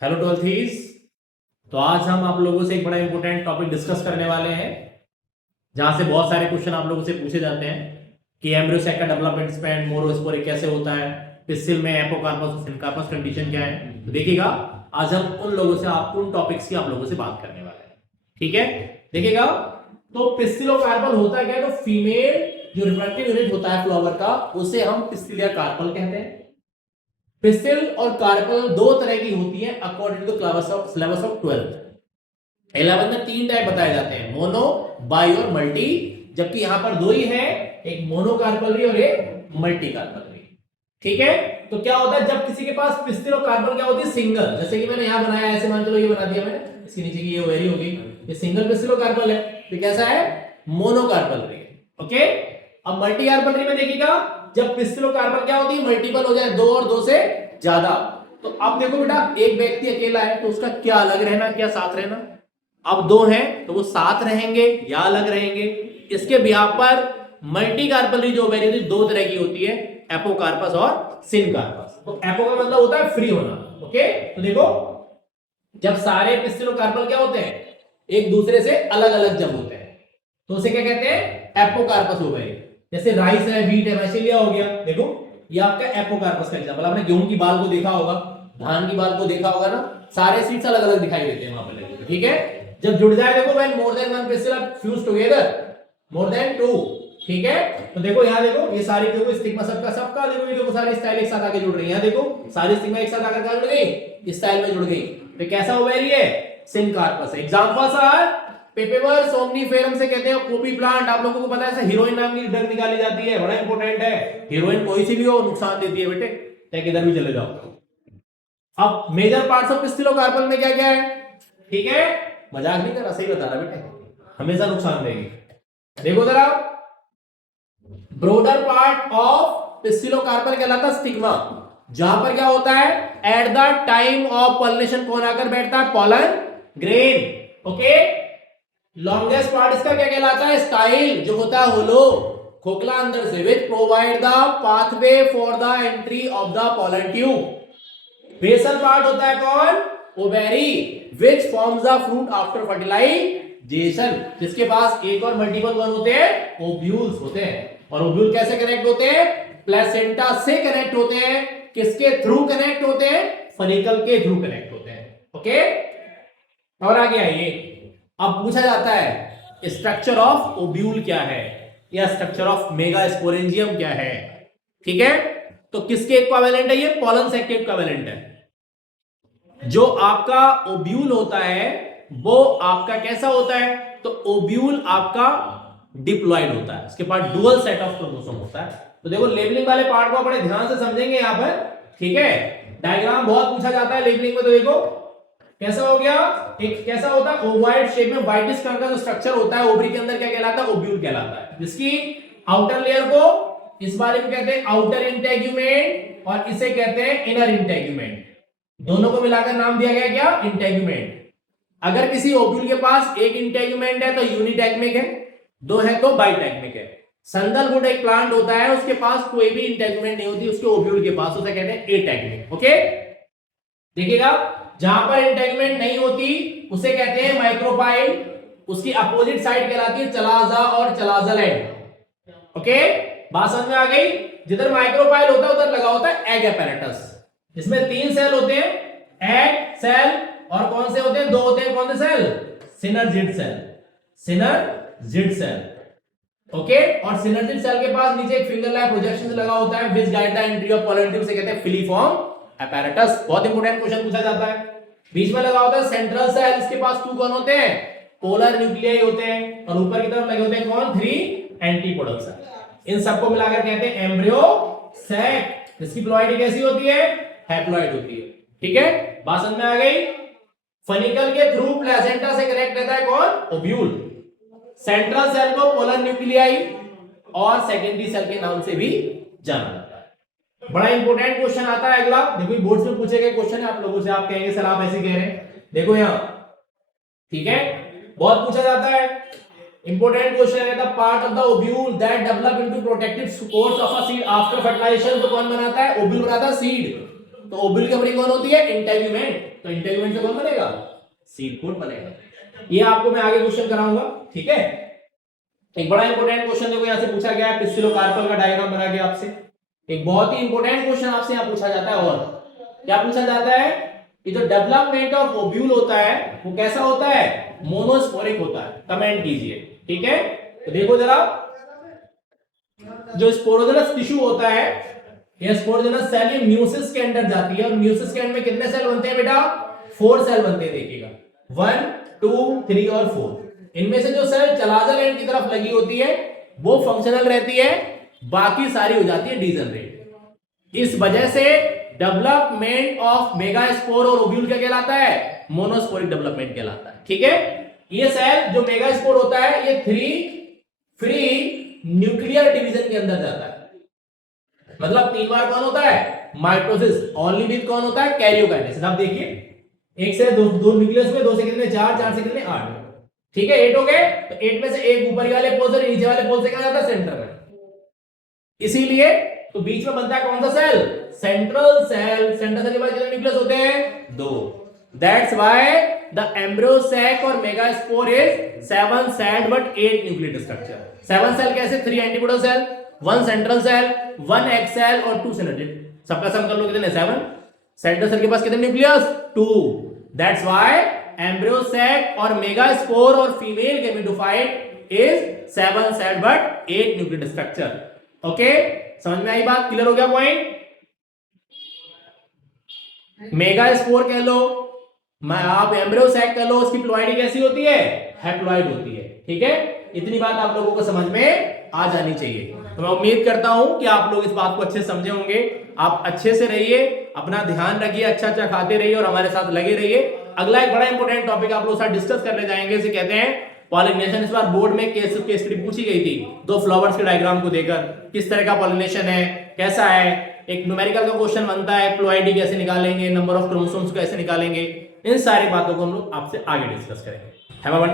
Hello ट्वेल्थीज। तो आज हम आप लोगों से एक बड़ा इंपॉर्टेंट टॉपिक डिस्कस करने वाले हैं जहां से बहुत सारे क्वेश्चन आप लोगों से पूछे जाते हैं कि एम्ब्रियो साइक का डेवलपमेंट स्पैन मोरोस्पोरिक कैसे होता है, पिस्टिल में एपोकार्पस और सिनकार्पस कंडीशन क्या है। तो देखिएगा आज हम उन लोगों से उन टॉपिक्स की आप लोगों से बात करने वाले हैं। ठीक है, देखिएगा तो पिस्टिल और कार्पल होता क्या है। तो फीमेल जो रिप्रोडक्टिव यूनिट होता है फ्लावर का उसे हम पिस्टिल या कार्पल कहते हैं। पिस्टिल और कार्पल दो तरह की होती है according to syllabus of 12th। 11 में तीन टाइप बताए जाते हैं, मोनो, बाई और मल्टी, जबकि यहां पर दो ही है, एक मोनो कार्पलरी और एक मल्टी कार्पलरी। ठीक है, तो क्या होता है जब किसी के पास पिस्टिल और कार्पल क्या होती है सिंगल, जैसे कि मैंने यहां बनाया ऐसे, मान चलो ये बना दिया मैंने, इसके नीचे की ये वेरी होगी, ये सिंगल पिस्टिल और कार्पल है, तो कैसा है मोनो कार्पलरी। ओके, अब मल्टी कार्पलरी में देखिएगा जब पिस्टिल और कार्पल क्या होती है मल्टीपल हो जाए, दो और दो से ज्यादा। तो अब देखो बेटा एक व्यक्ति अकेला है तो उसका क्या अलग रहना क्या साथ रहना। अब दो हैं तो वो साथ रहेंगे या अलग रहेंगे। इसके बिहाफ पर मल्टी कार्पलरी जो वेरी होती है दो तरह की होती है, एपोकार्पस और सिनकार्पस। तो एपो का मतलब होता है फ्री होना। ओके, तो देखो जब सारे पिस्टिल और कार्पल क्या होते हैं एक दूसरे से अलग अलग जब होते हैं तो उसे क्या कहते हैं एपोकार्पस ओवेरी। जैसे राइस है, व्हीट है, मैसिलिया हो गया, देखो ये आपका एपोकार्पस का एग्जांपल। आपने गेहूं की बाल को देखा होगा, धान की बाल को देखा होगा ना, सारे सीड्स अलग अलग दिखाई देते हैं वहां पर लगे। ठीक है, जब जुड़ जाए देखो when more than one pistil are fuse together, more than two. ठीक है, तो देखो यहां देखो ये सारी देखो स्टिग्मा सबका सबका देखो, ये देखो सारी स्टाइल एक साथ आके जुड़ रही है। यहां देखो सारी स्टिग्मा एक साथ आकर जुड़ गई, स्टाइल में जुड़ गई, तो कैसा ओवेरी है syncarpous. Examples are Papaver somniferum से कहते हैं पोपी प्लांट। आप लोगों को पता है हीरोइन नाम की ड्रग निकाली जाती है, बड़ा इंपॉर्टेंट है। हीरोइन कोई सी भी हो नुकसान देती है बेटे, चाहे किधर भी चले जाओ। अब मेजर पार्ट्स ऑफ पिस्टिल और कार्पल में क्या क्या है, ठीक है, मजाक नहीं कर रहा, सही बता रहा बेटे, हमेशा नुकसान देगी। देखो जरा, ब्रोडर पार्ट ऑफ पिस्टिल और कार्पल कहलाता स्टिग्मा, जहां पर क्या होता है at the time of pollination कौन आकर बैठता है pollen grain. Okay, longest part इसका क्या कहलाता है स्टाइल, जो होता है होलो, खोखला अंदर से, which provide the pathway for the entry of the pollen tube. Basal part होता है कौन ovary, which forms the fruit after fertilisation, जिसके पास एक और मल्टीपल वन होते हैं ओव्यूल्स होते हैं। और ओव्यूल कैसे कनेक्ट होते हैं प्लेसेंटा से कनेक्ट होते हैं, किसके थ्रू कनेक्ट होते हैं फनिकल के थ्रू कनेक्ट होते हैं। ओके, और आगे आइए, अब पूछा जाता है स्ट्रक्चर ऑफ ओव्यूल क्या है या स्ट्रक्चर ऑफ मेगास्पोरेंजियम क्या है। ठीक है, तो किसके इक्विवेलेंट है ये पॉलन सैक के इक्विवेलेंट है। जो आपका ओव्यूल होता है वो आपका कैसा होता है, तो ओव्यूल आपका डिप्लॉयड होता है, इसके पास डुअल सेट ऑफ क्रोमोसोम होता है। तो देखो लेबलिंग वाले पार्ट को बड़े ध्यान से समझेंगे यहां पर। ठीक है, डायग्राम बहुत पूछा जाता है लेबलिंग में, तो देखो कैसा हो गया, एक कैसा होता है ओवॉइड शेप में व्हाइटिश कलर का जो स्ट्रक्चर होता है ओवरी के अंदर क्या कहलाता है ओव्यूल कहलाता है, जिसकी आउटर लेयर को इस बारे में कहते हैं आउटर इंटेग्यूमेंट और इसे कहते हैं इनर इंटेग्यूमेंट। दोनों को मिलाकर नाम दिया गया क्या इंटेग्यूमेंट। अगर किसी ओव्यूल के पास एक इंटेग्यूमेंट है तो यूनिटैग्मिक है, दो है तो बाइटैग्मिक है। संदलवुड एक प्लांट होता है उसके पास कोई भी इंटेग्यूमेंट नहीं होती उसके ओव्यूल के पास, उसे कहते हैं एटैग्मिक। ओके, देखिएगा जहां पर इंटेग्यूमेंट नहीं होती उसे कहते हैं माइक्रोपाइल, उसकी अपोजिट साइड कहलाती है चलाजा और चलाजलैंड। ओके, बात समझ में आ गई। जिधर माइक्रोपाइल होता है उधर लगा होता है एग apparatus, इसमें तीन सेल होते हैं, एग सेल, और कौन से होते हैं दो होते हैं, कौन से cell synergid cell, synergid cell. Okay, और सिनर्जिड सेल के पास नीचे एक फिंगर लाइक प्रोजेक्शन लगा होता है which guide the entry of pollen tube, से कहते हैं फिलीफॉर्म apparatus। बहुत इंपॉर्टेंट क्वेश्चन पूछा जाता है। बीच में लगा होता है सेंट्रल सेल, इसके पास टू कौन होते हैं पोलर न्यूक्लियाई होते हैं, और ऊपर की तरफ लगे होते हैं कौन थ्री एंटीपोडल सेल। इन सबको मिलाकर कहते हैं एम्ब्रियो सैक। इसकी प्लॉइडी कैसी होती है हैप्लॉइड होती है। ठीक है, बात समझ में आ गई। फनिकल के थ्रू प्लेसेंटा से कनेक्ट रहता है कौन ओव्यूल। सेंट्रल सेल को पोलर न्यूक्लियाई और सेकेंडरी सेल के नाम से भी जाना जाता है। बड़ा इंपॉर्टेंट क्वेश्चन आता है अगला, देखो बोर्ड्स में पूछे गए क्वेश्चन है आप लोगों से, आप कहेंगे सर आप ऐसे कह रहे हैं, देखो यहां ठीक है बहुत पूछा जाता है। इंपॉर्टेंट क्वेश्चन है the part of the ovule that develop into protective coats of a seed after fertilisation, तो कौन बनाता है ओव्यूल बनाता है सीड। तो ओब्यूल के ऊपर कौन होती है? इंटेगुमेंट। तो इंटेगुमेंट से कौन बनेगा? सीड कोड बनेगा। ये आपको मैं आगे क्वेश्चन कराऊंगा, ठीक है। एक बड़ा इंपॉर्टेंट क्वेश्चन देखो यहां से पूछा गया है, पिस्टिलोकार्पल का डायग्राम बना के आपसे एक बहुत ही इंपॉर्टेंट क्वेश्चन आपसे यहां पूछा जाता है। और क्या पूछा जाता है कि जो डेवलपमेंट ऑफ ओब्यूल होता है वो कैसा होता है? मोनोस्पोरिक होता है। कमेंट कीजिए, ठीक है। तो देखो जरा, जो स्पोरोजेनस टिश्यू होता है, ये स्पोरोजेनस सेल ये म्यूसिस के अंदर जाती है और म्यूसिस के अंदर में कितने सेल बनते हैं बेटा? 4 सेल बनते हैं। देखिएगा 1 2 3 और 4। इनमें से जो सेल चलाजल एंड की तरफ लगी होती है वो फंक्शनल रहती है, बाकी सारी हो जाती है डीजनरेट। इस वजह से डेवलपमेंट ऑफ मेगास्पोर और ओव्यूल क्या कहलाता है? मोनोस्पोरिक डेवलपमेंट कहलाता है, ठीक है। ये सेल जो मेगास्पोर होता है ये 3 फ्री न्यूक्लियर डिवीजन के अंदर जाता है। मतलब 3 बार कौन होता है? माइटोसिस। ओनली विद कौन होता है? कैरियोकाइनेसिस। आप देखिए, 1 से 2 न्यूक्लियस हुए, 2 से कितने? 4, 4 से कितने? 8, ठीक है। 8 हो गए। तो 8 में से एक ऊपर वाले पोल से नीचे वाले पोल से क्या जाता है? सेंटर में। इसीलिए तो बीच में बनता है कौन सा cell? Central cell. Central cell के बाद कितने न्यूक्लियस होते हैं? 2। That's why the embryo sac और megaspore is 7 cell but 8 nuclear structure. 7 cell कैसे? 3 antipodal cell, 1 central cell, 1 egg cell और 2 सिनेप्टिड। सबका सम कर लो कितने? 7। सेंट्रल सेल के पास कितने nucleus? 2। That's why embryo sac और मेगास्पोर और female gametophyte is 7 cell but 8 nuclear structure. Okay, समझ में आई बात? क्लियर हो गया पॉइंट? मेगास्पोर कह लो, आप एम्ब्रियो सैक कह लो, उसकी प्लॉइडी कैसी होती है? हैप्लॉइड होती है, ठीक है। इतनी बात आप लोगों को समझ में आ जानी चाहिए। तो मैं उम्मीद करता हूं कि आप लोग इस बात को अच्छे से समझे होंगे। आप अच्छे से रहिए, अपना ध्यान रखिए, अच्छा अच्छा खाते रहिए और हमारे साथ लगे रहिए। अगला एक बड़ा इंपॉर्टेंट टॉपिक आप लोगों के साथ डिस्कस करने जाएंगे, इसे कहते हैं पॉलिनेशन। इस बार बोर्ड में केस स्टडी पूछी गई थी 2 फ्लावर्स के डायग्राम को देकर, किस तरह का पॉलिनेशन है, कैसा है। एक न्यूमेरिकल का क्वेश्चन बनता है, प्लॉइडी कैसे निकालेंगे, नंबर ऑफ क्रोमोसोम्स कैसे निकालेंगे। इन सारी बातों को हम लोग आपसे आगे डिस्कस करेंगे।